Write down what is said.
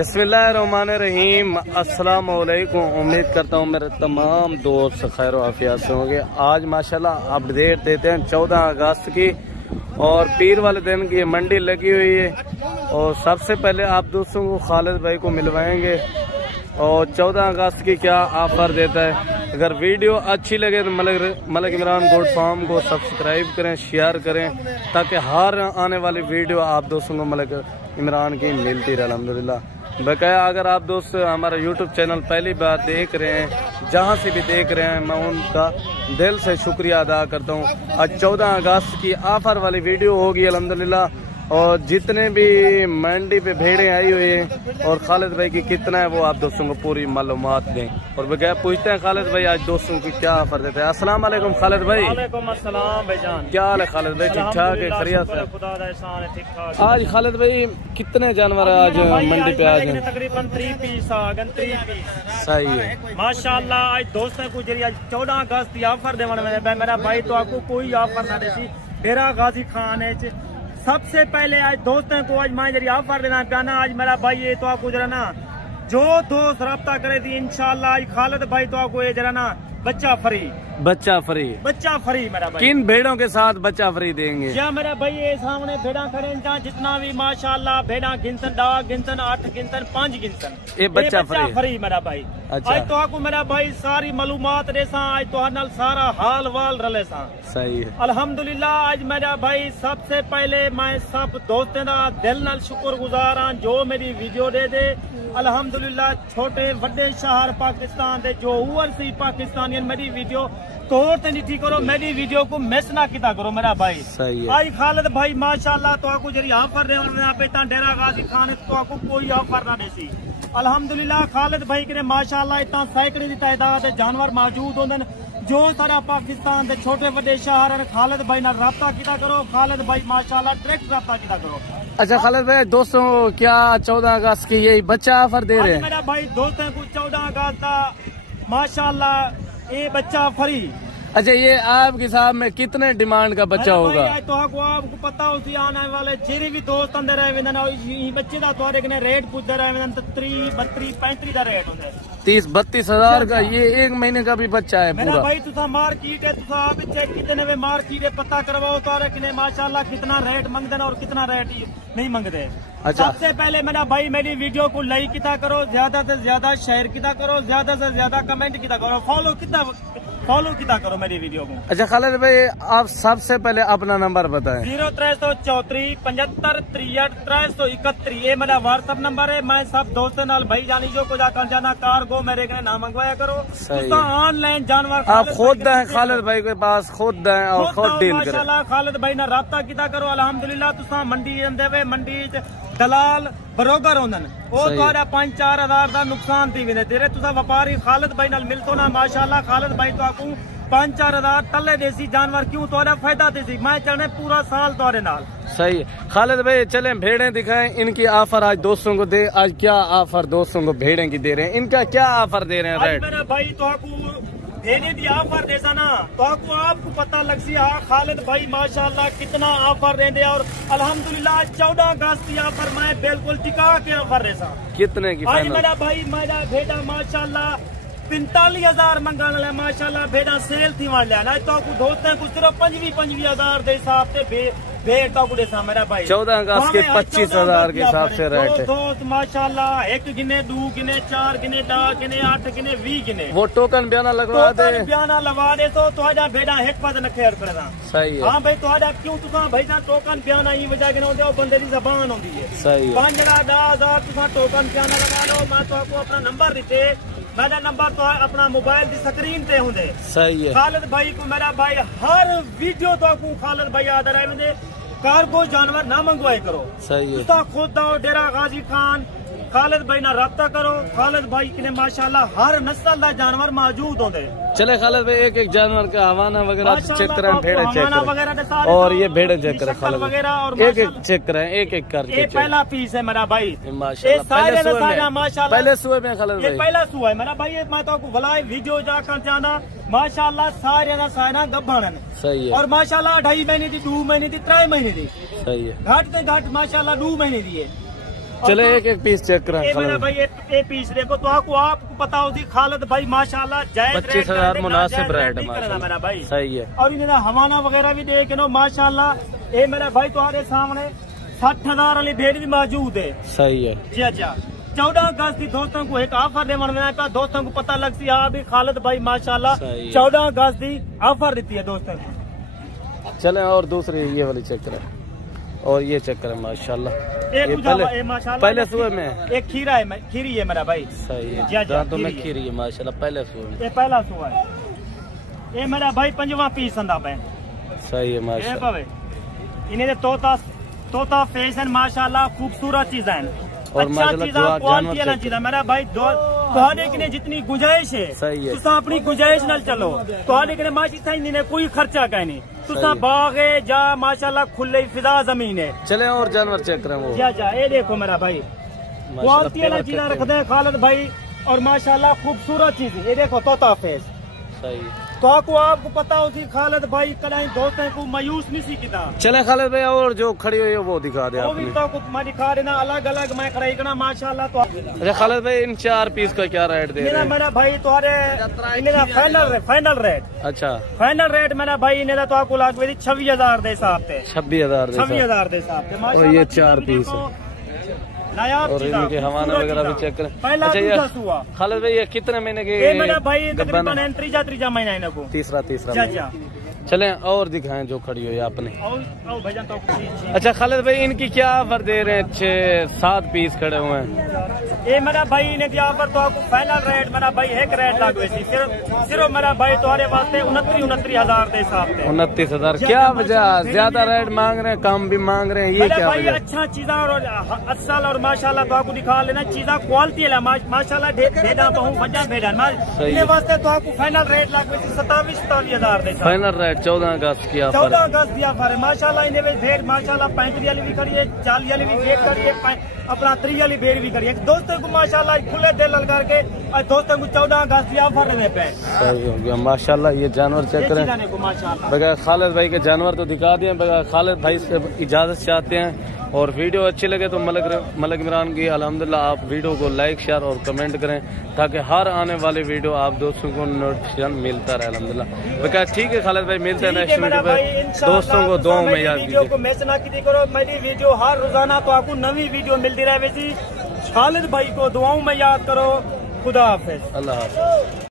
बिस्मिल्लाहिर्रहमानिर्रहीम। अस्सलाम वालेकुम। उम्मीद करता हूँ मेरे तमाम दोस्त खैर आफियत से होंगे। आज माशाल्लाह अपडेट देते हैं 14 अगस्त की और पीर वाले दिन की मंडी लगी हुई है। और सबसे पहले आप दोस्तों को खालिद भाई को मिलवाएंगे और 14 अगस्त की क्या ऑफर देता है। अगर वीडियो अच्छी लगे तो मलिक इमरान गोट फार्म को सब्सक्राइब करें, शेयर करें ताकि हर आने वाली वीडियो आप दोस्तों को मलिक इमरान की मिलती रहे अल्हम्दुलिल्लाह। बकाया अगर आप दोस्त हमारा यूट्यूब चैनल पहली बार देख रहे हैं, जहां से भी देख रहे हैं, मैं उनका दिल से शुक्रिया अदा करता हूं। आज 14 अगस्त की ऑफर वाली वीडियो होगी अल्हम्दुलिल्लाह। और जितने भी मंडी पे भेड़ें आई हुई हैं और खालिद भाई की कितना है वो आप दोस्तों को पूरी मालूमात दें। और बगैर पूछते हैं खालिद भाई आज दोस्तों की क्या ऑफर देते हैं। अस्सलाम वालेकुम खालिद भाई। वालेकुम अस्सलाम भाईजान। क्या हाल है खालिद भाई? ठीक ठाक है, खैरियत से? आज खालिद भाई कितने जानवर आज मंडी पे आज हैं? तकरीबन 3 पीस आ गए, 3 पीस। सही है माशाल्लाह। आज दोस्तों को जरिए 14 अगस्त की ऑफर देवन में मेरा भाई तो आपको कोई ऑफर ना देसी डेरा गाजी खान है। सबसे पहले आज दोस्तों को आज मैं जरिए ऑफर देना पाना। आज मेरा भाई ये तो आपको जरा ना जो दोस्त रब्ता करे थी इंशाल्लाह आज खालिद भाई तो आपको ये जरा ना बच्चा फ्री मेरा भाई। किन भेड़ों के साथ बच्चा फ्री देंगे? क्या मेरा भाई ये सामने भेड़ा खड़े जितना भी माशाल्लाह भेड़ा गिनसन, डाग गिनसन, 8 गिनसन, 5 गिनसन, ये बच्चा फ्री मेरा भाई। अच्छा। आज तो आपको मेरा भाई सारी मालूमात रेसा आज तो नल सारा हाल वाल रले सा। सही है अल्हम्दुलिल्लाह। आज मेरा भाई सबसे पहले मैं सब दोस्तों का दिल नाल शुक्रगुजार हाँ जो मेरी वीडियो दे अल्हम्दुलिल्लाह। छोटे बड़े शहर पाकिस्तान दे जो ओवरसीज पाकिस्तानियन मेरी वीडियो तोड़ ते नहीं करो, मेरी वीडियो को मिस ना किया करो मेरा भाई। सही है। आज खालिद भाई माशाल्लाह तो आपको जरी ऑफर दे पे डेरा गाजी खान तो आपको कोई ऑफर ना देसी अल्हम्दुलिल्लाह। खालिद भाई के माशाल्लाह इतना सैकड़े की तादाद जानवर मौजूद होंगे जो सारा पाकिस्तान के छोटे बड़े शहर खालिद भाई ना रब्ता किया करो। खालिद भाई माशाल्लाह डायरेक्ट रब्ता किया करो। अच्छा खालिद भाई दोस्तों क्या 14 अगस्त की यही बच्चा ऑफर दे रहे हैं? मेरा भाई दोस्तों को 14 अगस्त का माशाल्लाह ये बच्चा फ्री। अच्छा ये आपके हिसाब में कितने डिमांड का बच्चा होगा? तो आपको पता उसी आने वाले जेरे भी दोस्त अंदर रहे बच्चे का तो रेट पूछते रहे 30, 32, 35 का रेट होंगे। 30-32 हजार का ये 1 महीने का भी बच्चा है मेरा पूरा। भाई तुसा मार्केट है तुसा आप चेक कितने में मार्केट है पता करवाओ तारे किने माशाल्लाह कितना रेट मंगते हैं और कितना रेट नहीं मंगते। अच्छा। सबसे पहले मेरा भाई मेरी वीडियो को लाइक किया करो, ज्यादा से ज्यादा शेयर किया करो, ज्यादा से ज्यादा कमेंट किया करो, फॉलो किया करो मेरी वीडियो को। अच्छा खालिद भाई आप सबसे पहले अपना नंबर बताएं। 0334 75 63 331 ये मेरा व्हाट्सएप नंबर है। मैं सब दोस्तों नाल भाई जानी जो को जाकर जाना कार्गो मेरे के ना मंगवाया करो। ऑनलाइन जानवर आप खुद हैं खालिद भाई के पास, खुद हैं और खुद डील करें। माशाल्लाह खालिद भाई ना रब्ता किया करो अल्हम्दुलिल्लाह। तुसा मंडी अंदर मंडी दलाल बरोबर होंदन वो तुम्हारा 5-4 हजार का नुकसान थी विने तेरे तुसा व्यापारी खालिद भाई नाल मिलतो ना माशाल्लाह। खालिद भाई तो आपको 5-4 हजार तले देसी जानवर क्यों तुम्हारा फायदा देसी मैं चलने पूरा साल तुम्हारे नाल। सही है खालिद भाई चलें भेड़ें दिखाएं इनकी ऑफर आज दोस्तों को दे। आज क्या ऑफर दोस्तों को भेड़ें की दे रहे हैं, इनका क्या ऑफर दे रहे हैं? रेट मेरा भाई तो आपको देने दी ऑफर देसा ना तो आपको पता लग सी हाँ खालिद भाई माशाल्लाह कितना ऑफर देंगे। और अल्हम्दुलिल्लाह 14 अगस्त की ऑफर मैं बिल्कुल टिका के ऑफर देसा। कितने की? आज मेरा भाई मेरा भेड़ा माशाल्लाह 45 हजार मंगाने माशाल्लाह भेड़ा सेल थी मान लिया ना तो आपको दोस्तों को सिर्फ 25 हजार के हिसाब से भेड़ तो देसा मेरा भाई। 14 अगस्त के 25 हजार के हिसाब से रेट है दोस्त माशाल्लाह। 1 गिने 2 गिने 4 गिने 10 गिने 8 गिने 20 गिने वो टोकन बयाना लगवा दे तो भेड़ा एक पद नखेर करेगा। सही है। हाँ भाई तो क्यों तुसा भाई टोकन बयाना ही वजह के बंदे की जबान होती है। सही है। 5-10 हजार तुसा टोकन बयाना लगा लो। मैं तो आपको अपना नंबर दीते मेरा नंबर तो अपना मोबाइल की स्क्रीन पे होंगे। सही है। खालिद भाई को मेरा भाई हर वीडियो तो आपको खालिद भाई याद रहे कार्गो जानवर ना मंगवाए करो। सही है। तो खुद आओ डेरा गाजी खान खालिद भाई ना रब्ता करो। खालिद भाई के माशाल्लाह हर नस्ल का जानवर मौजूद होते। चले खालिद भाई एक जानवर का हवाना वगैरह चेक करें, भेड़े चेक करें और ये भेड़े चेक करें खालिद वगैरह और एक चेक करें, एक करके। ये पहला पीस है मेरा भाई माशाल्लाह। पहले सुबह में खालिद भाई पहला सुबह है मेरा भाई। मैं तो आपको भला वीडियो जाकर जाना माशाल्लाह सारे का सारा गब्बन। सही है। और माशाल्लाह 2.5 महीने की 2 महीने की 3 महीने की। सही है। घट से घट माशाल्लाह 2 महीने की है। चले एक एक पीस चेक करें मेरा भाई एक पीस देखो तो आपको पता होगी खालिद भाई माशाल्लाह जायज 25,000 मुनासिब रेट है मेरा भाई सही है। और इन्हें हवाना वगैरह भी देख लो माशाल्लाह। ये मेरा भाई तुम्हारे सामने 60,000 वाली भेड़ भी मौजूद है। सही है जी अच्छा 14 अगस्त की दोस्तों को एक ऑफर दे मनवाया दोस्तों को पता लग सी हाँ भी खालिद भाई माशाल्लाह 14 अगस्त की ऑफर देती है दोस्तों को। चले और दूसरी ये वाली चेक करें और ये चेक करें माशाल्लाह पहले सुबह में एक खीरा है खीरी है मेरा भाई सही है दांतों में खीरी है माशाल्लाह पहले सुबह में ये पहला सुबह है। ये मेरा भाई 5वां पीस अंदा पे सही है माशाल्लाह। इन्हें तोता फेस है माशाल्लाह खूबसूरत चीज है और माशाल्लाह चीज है मेरा भाई तो जितनी गुंजाइश है सही है तुसा अपनी गुंजाइश न चलो तो माशी कोई खर्चा कह नहीं तुसा बाग है जा माशाल्लाह खुले फिजा जमीन है। चले और जानवर चेक करें वो जा ये देखो मेरा भाई क्वालिटी वाला चीज रखते हैं खालिद भाई और माशाल्लाह खूबसूरत चीज है। ये देखो तोता फेस सही तो आपको पता होगी खालिद भाई कहीं दोस्तों को मायूस नहीं सी किता। चले खालिद भाई और जो खड़ी हुई है वो दिखा दे वो भी तो मैं दिखा देना अलग अलग मैं खड़ा करना माशाल्लाह। तो अच्छा खालिद भाई इन 4 पीस का क्या रेट दे रहे हैं? मेरा भाई तुम्हारे फाइनल रेट अच्छा फाइनल रेट मेरा भाई इन्हें तो आपको लाग 26,000 दे हिसाब से 26,000 दे हिसाब से और ये 4 पीस है और इनके हवाना वगैरह भी चेक करें। अच्छा ये खालिद भाई ये कितने महीने के मेरा भाई तकरीबन तीसरा महीना इनको तीसरा चले और दिखाएं जो खड़ी हुई आपने। अच्छा खालिद भाई इनकी क्या ऑफर दे रहे हैं? 6-7 पीस खड़े हुए हैं। ये मेरा भाई इन्हें यहाँ पर तो आपको फाइनल रेट मेरा भाई एक रेट लागू सिर्फ मेरा भाई तुम्हारे वास्ते 29,000 दे हिसाब से 29,000। क्या वजह ज्यादा रेट मांग रहे हैं कम भी मांग रहे हैं ये क्या भाई? अच्छा चीजा और असल और माशाल्लाह तो आपको दिखा लेना चीजा क्वालिटी है माशाल्लाह भेड़ा बहु वजह भेड़ा वास्ते तो आपको फाइनल रेट लागू 27,000 दे फाइनल रेट 14 अगस्त की 14 अगस्त की ऑफर है माशाल्लाह। इन्हें भेड़ माशाल्लाह 35 वाली भी खड़ी है 40 वाली भी भेड़ खड़ी है अपना 30 वाली भेड़ भी खड़ी है। दोस्तों को माशाल्लाह खुले दिल लगा के दोस्तों को 14 अगस्त की ऑफर देने पे सही हो गया माशाल्लाह। ये जानवर चेक करें बगैर खालिद भाई के जानवर तो दिखा दिए बगैर खालिद भाई से इजाजत चाहते हैं और वीडियो अच्छी लगे तो मलक इमरान की अल्हम्दुलिल्लाह आप वीडियो को लाइक शेयर और कमेंट करें ताकि हर आने वाली वीडियो आप दोस्तों को नोटिफिकेशन मिलता रहे अल्हम्दुलिल्लाह। बेकार ठीक है खालिद भाई मिलते हैं नेक्स्ट वीडियो पे। दोस्तों को दुआ में याद कीजिए को मिस ना कीजिए करो मेरी वीडियो हर रोजाना तो आपको नवी वीडियो मिलती रहे। वैसी खालिद भाई को दुआओं में याद करो। खुदा हाफिज। अल्लाह हाफिज।